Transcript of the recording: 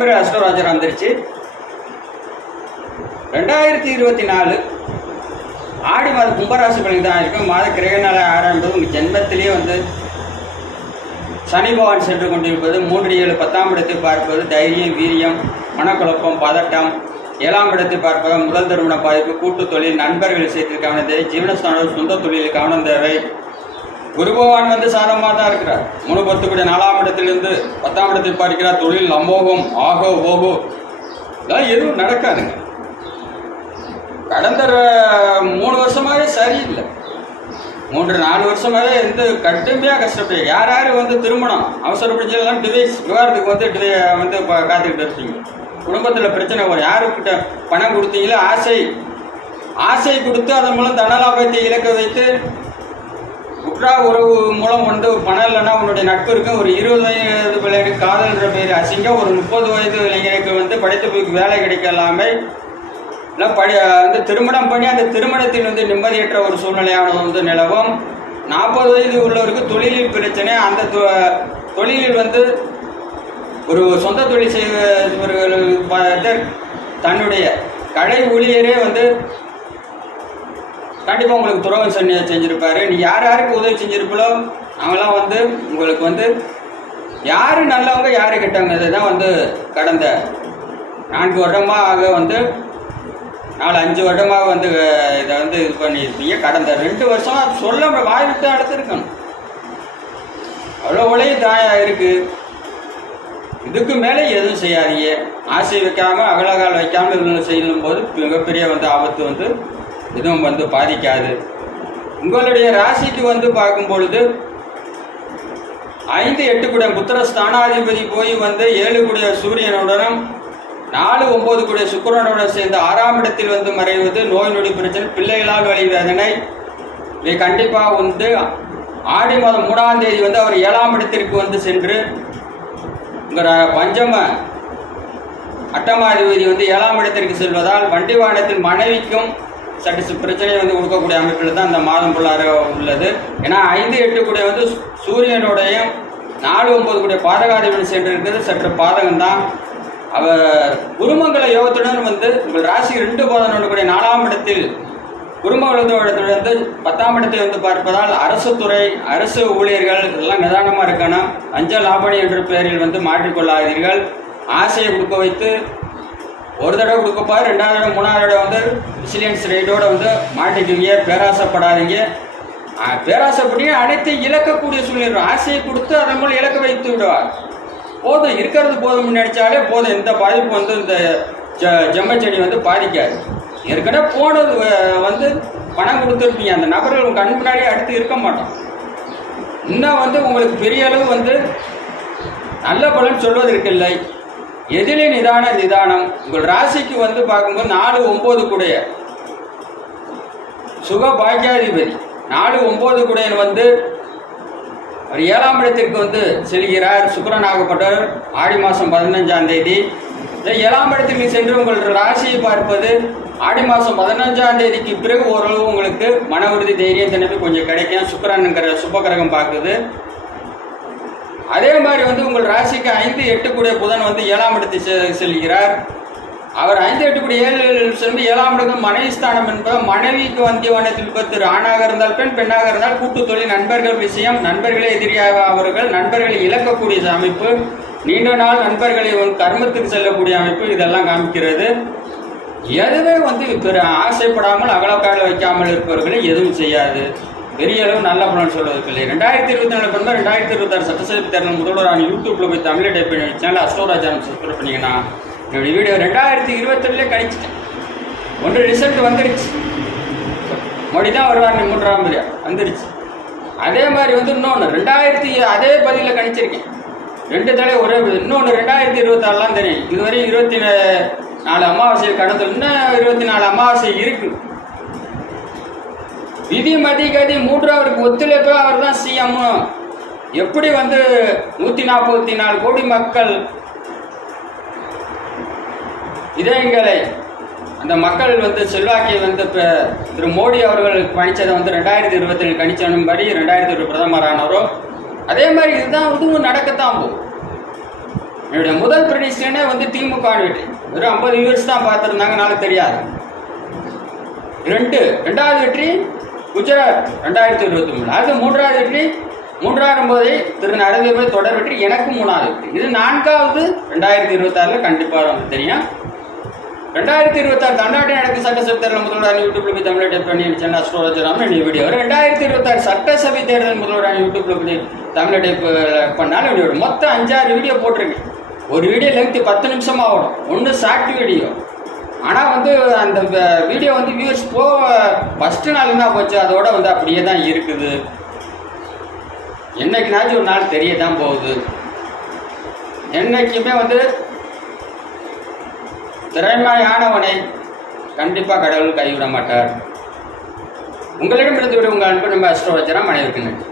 பேர் அஸ்ட்ரோராஜர் வந்துருச்சு. ரெண்டாயிரத்தி இருபத்தி நாலு ஆடி மாத கும்பராசி பலன் தான் இருக்கும். மாத கிரகநாள ஆரம்பிப்பது உங்கள் ஜென்மத்திலேயே வந்து சனி பகவான் சென்று கொண்டிருப்பது மூன்று ஏழு பத்தாம் இடத்தை பார்ப்பது தைரியம் வீரியம் மனக்குழப்பம் பதட்டம். ஏழாம் இடத்தை பார்ப்பதால் முதல் திருமண பாதிப்பு கூட்டு தொழில் நண்பர்கள் விஷயத்தில் கவனம் தேவை ஜீவனஸ்தானம் சொந்த தொழிலில் கவனம் தேவை. குரு பகவான் வந்து சாரமாக தான் இருக்கிறார். மூணு பத்துக்குடைய நாலாம் இடத்திலிருந்து பத்தாம் இடத்தை பார்க்கிறார் தொழில் அமோகம் ஆகோ ஓகோ இதெல்லாம் எதுவும் நடக்காதுங்க. கடந்த மூணு வருஷமாவே சரியில்லை. மூன்று நாலு வருஷமாவே வந்து கடுமையாக கஷ்டப்பட்டு யார் யார் வந்து திருமணம் அவசரப்படிச்செல்லாம் டிவைஸ் விவாதத்துக்கு வந்து டிவை வந்து காத்துக்கிட்டு இருப்பீங்க. குடும்பத்தில் பிரச்சனை வரும். யாருக்கிட்ட பணம் கொடுத்தீங்களோ ஆசை ஆசை கொடுத்து அதன் மூலம் தனலாபத்தை இழக்க வைத்து உற்றா உறவு மூலம் வந்து பணம் இல்லைன்னா உன்னுடைய நட்பு இருக்கும் ஒரு இருபது வயது பிள்ளைக்கு காதல்ன்ற பேர் அசிங்கம் ஒரு முப்பது வயது இளைஞருக்கு வந்து படித்து போய் வேலை கிடைக்கலாமே. இல்லை படி வந்து திருமணம் பண்ணி அந்த திருமணத்தின் வந்து நிம்மதியற்ற ஒரு சூழ்நிலையானது வந்து நிலவும். நாற்பது வயது உள்ளவருக்கு தொழிலில் பிரச்சனை. அந்த தொ- தொழிலில் வந்து ஒரு சொந்த தொழில் செய்வர்கள் தன்னுடைய கடை ஊழியரே வந்து கண்டிப்பாக உங்களுக்கு துரோகம் செஞ்சு செஞ்சுருப்பாரு. நீ யார் யாருக்கு உதவி செஞ்சிருப்பீங்களோ அவங்களாம் வந்து உங்களுக்கு வந்து யார் நல்லவங்க யார் கெட்டவங்க இதுதான் வந்து கடந்த நான்கு வருடமாக வந்து நாலு அஞ்சு வருடமாக வந்து இதை வந்து இது பண்ணியிருப்பீங்க கடந்த ரெண்டு வருஷம் சொல்ல வாய் விட்டு அடுத்திருக்கணும் அவ்வளோ உலக தாயா இருக்கு. இதுக்கு மேலே எதுவும் செய்யாதீங்க. ஆசை வைக்காமல் அகலகால் வைக்காமல் இவங்க செய்யும் போது மிகப்பெரிய வந்து ஆபத்து வந்து எதுவும் வந்து பாதிக்காது. உங்களுடைய ராசிக்கு வந்து பார்க்கும் பொழுது ஐந்து எட்டு கூட புத்திர ஸ்தானாதிபதி போய் வந்து ஏழு கூடிய சூரியனுடனும் நாலு ஒன்பது கூடிய சுக்கரனுடன் சேர்ந்து ஆறாம் இடத்தில் வந்து மறைவது நோய் நொடி பிரச்சனை பிள்ளைகளால் வழி வேதனை இவை கண்டிப்பாக வந்து ஆடி மாதம் மூணாம் தேதி வந்து அவர் ஏழாம் இடத்திற்கு வந்து சென்று உங்கள் பஞ்சம அட்டமாதிபதி வந்து ஏழாம் இடத்திற்கு செல்வதால் வண்டி வாகனத்தில் மனைவிக்கும் சற்று பிரச்சனையை வந்து கொடுக்கக்கூடிய அமைப்பில் தான் அந்த மாதம் ஃபுல்லாக உள்ளது. ஏன்னா ஐந்து எட்டு கூட வந்து சூரியனுடைய நாலு ஒன்பது கூடிய பாதகாதிபதி சென்று இருக்கிறது சற்று பாதகம் தான் அவர் குருமங்கல யோகத்துடன் வந்து உங்கள் ராசி ரெண்டு பாதனோடு கூடிய நாலாம் இடத்தில் குடும்பத்துடன் வந்து பத்தாம் இடத்தை வந்து பார்ப்பதால் அரசு துறை அரசு ஊழியர்கள் இதெல்லாம் நிதானமாக இருக்கணும். அஞ்சல் லாபணி என்ற பெயரில் வந்து மாற்றிக்கொள்ளாதீர்கள். ஆசையை கொடுக்க வைத்து ஒரு தடவை கொடுக்கப்பாரு ரெண்டாவது தடவை மூணாவது தடவை வந்து விசிலியன்ஸ் ரேட்டோட வந்து மாட்டிக்குவீங்க பேராசைப்படாதீங்க. ஆ, பேராசைப்படி இழக்கக்கூடிய சூழ்நிலை ஆசையை கொடுத்து அதன் மூலம் இழக்க வைத்து விடுவார். போதும் இருக்கிறது போதும் நினைச்சாலே போதும். இந்த பாதிப்பு வந்து இந்த ஜ செடி வந்து பாதிக்காது. ஏற்கனவே போனது வ- வந்து பணம் கொடுத்துருப்பீங்க. அந்த நபர்கள் கண் முன்னாடியே அடுத்து இருக்க மாட்டோம். இன்னும் வந்து உங்களுக்கு பெரிய அளவு வந்து நல்ல பலன் சொல்வதற்கில்லை எதிரே நிதான நிதானம். உங்கள் ராசிக்கு வந்து பார்க்கும்போது நாலு ஒன்பது கூடைய. சுக பாக்கியாதிபதி. நாலு ஒன்பது குடையன் வந்து அவர் ஏழாம் இடத்திற்கு வந்து செல்கிறார். சுக்கரனாகப்பட்டவர் ஆடி மாதம் பதினஞ்சாம் தேதி. இந்த ஏழாம் இடத்திற்கு சென்று உங்கள் ராசியை பார்ப்பது ஆடி மாதம் பதினஞ்சாம் தேதிக்கு பிறகு ஓரளவு உங்களுக்கு மன உறுதி தைரியம் தன்மை கொஞ்சம் கிடைக்கும். சுக்கிரனுங்கிற சுபகிரகம் பார்க்குது. அதே மாதிரி வந்து உங்கள் ராசிக்கு ஐந்து எட்டு கூடிய புதன் வந்து ஏழாம் இடத்தை செ- செல்கிறார். அவர் ஐந்து எட்டு கூடிய ஏழு சென்று ஏழாம் இடம் மனைவி ஸ்தானம் என்பது மனைவிக்கு வந்தியவான பத்து ஆணாக இருந்தால் பெண் பெண்ணாக இருந்தால் கூட்டு தொழில் நண்பர்கள் விஷயம் நண்பர்களே எதிரியாக அவர்கள் நண்பர்களை இழக்கக்கூடிய அமைப்பு நீண்ட நாள் நண்பர்களை வந்து கர்மத்துக்கு செல்லக்கூடிய அமைப்பு இதெல்லாம் காமிக்கிறது. எதுவே வந்து பிற ஆசைப்படாமல் அகலக்கால வைக்காமல் இருப்பவர்களை எதுவும் செய்யாது. பெரிய அளவு நல்ல பலன் சொல்வதற்கில்லை ரெண்டாயிரத்தி இருபத்தி நாலு பிறந்த ரெண்டாயிரத்தி இருபத்தாறு சட்டசபை தேர்தல் முதல்வரான யூடியூப்ல போய் தமிழை டைப் பண்ணி சேனல் அஸ்டோராஜானம் சப்ஸ்கிரைப் பண்ணீங்கன்னா என்னுடைய வீடியோ ரெண்டாயிரத்தி இருபத்தெட்டுல கழிச்சிட்டேன். ஒன்று ரிசல்ட் வந்துருச்சு. மோடி தான் வருவார் மூன்றாம் முறையா வந்துருச்சு. அதே மாதிரி வந்து இன்னொன்று ரெண்டாயிரத்தி அதே பதிவில் கணிச்சிருக்கேன். ரெண்டு தடவை ஒரே இன்னொன்று ரெண்டாயிரத்தி இருபத்தாறுலாம் தெரியும். இதுவரையும் இருபத்தி நாலு அமாவாசை கடந்து இன்னும் இருபத்தி நாலு அமாவாசை இருக்குது விதி மதிகதி மூன்றாவதுக்கு ஒத்துழைப்பு அவர் தான் சிஎம் எப்படி வந்து நூற்றி நாற்பத்தி நாலு கோடி மக்கள் இதயங்களை அந்த மக்கள் வந்து செல்வாக்கை வந்து இப்போ திரு மோடி அவர்கள் கணிச்சதை வந்து ரெண்டாயிரத்தி இருபத்தேழு கணிச்சனும்படி ரெண்டாயிரத்தி இருபது பிரதமரானவரோ அதே மாதிரி இதுதான் இதுவும் நடக்கத்தான் போகும் என்னுடைய முதல் பிரடிஷனே வந்து திமுக வெற்றி வெறும் ஐம்பது வியூவர்ஸ் தான் பார்த்துருந்தாங்க நாளைக்கு தெரியாது. ரெண்டு ரெண்டாவது வெற்றி குஜராத் ரெண்டாயிரத்தி இருபத்தி மூணு. அது மூன்றாவது வெற்றி மூன்றாயிரம் போதே திரு நரேந்திர மோடி தொடர் வெற்றி எனக்கு மூணாவது வெற்றி. இது நான்காவது ரெண்டாயிரத்தி இருபத்தாறில் கண்டிப்பாக வந்து தெரியும். ரெண்டாயிரத்தி இருபத்தாறு தமிழ்நாட்டில் நடக்கும் சட்டசபை தேர்தல் முதல்வராக யூடியூப்ல போய் தமிழ் டைப் பண்ணி சென்னை அஸ்ட்ரோலஜராம இந்த வீடியோ. ரெண்டாயிரத்தி இருபத்தாறு சட்டசபை தேர்தல் முதல்வராக யூடியூப்ல போய் தமிழ் டைப் பண்ணாலும் வீடியோ மொத்தம் அஞ்சாறு வீடியோ போட்டிருக்கேன் ஒரு வீடியோ லெங்க்த்து பத்து நிமிஷம் ஆகணும் ஒன்று ஷார்ட் வீடியோ ஆனால் வந்து அந்த வீடியோ வந்து வியூஸ் போ ஃபஸ்ட்டு நாள் என்ன போச்சு அதோட வந்து அப்படியே தான் இருக்குது. என்னைக்குனாச்சும் ஒரு நாள் தெரிய தான் போகுது. என்னைக்குமே வந்து திறமையானவனை கண்டிப்பாக கடவுள் கைவிட மாட்டார். உங்களிடமிருந்து விட உங்கள் அன்பு நம்ம அஸ்ட்ரோலஜராக மனைவிக்கு நன்றி.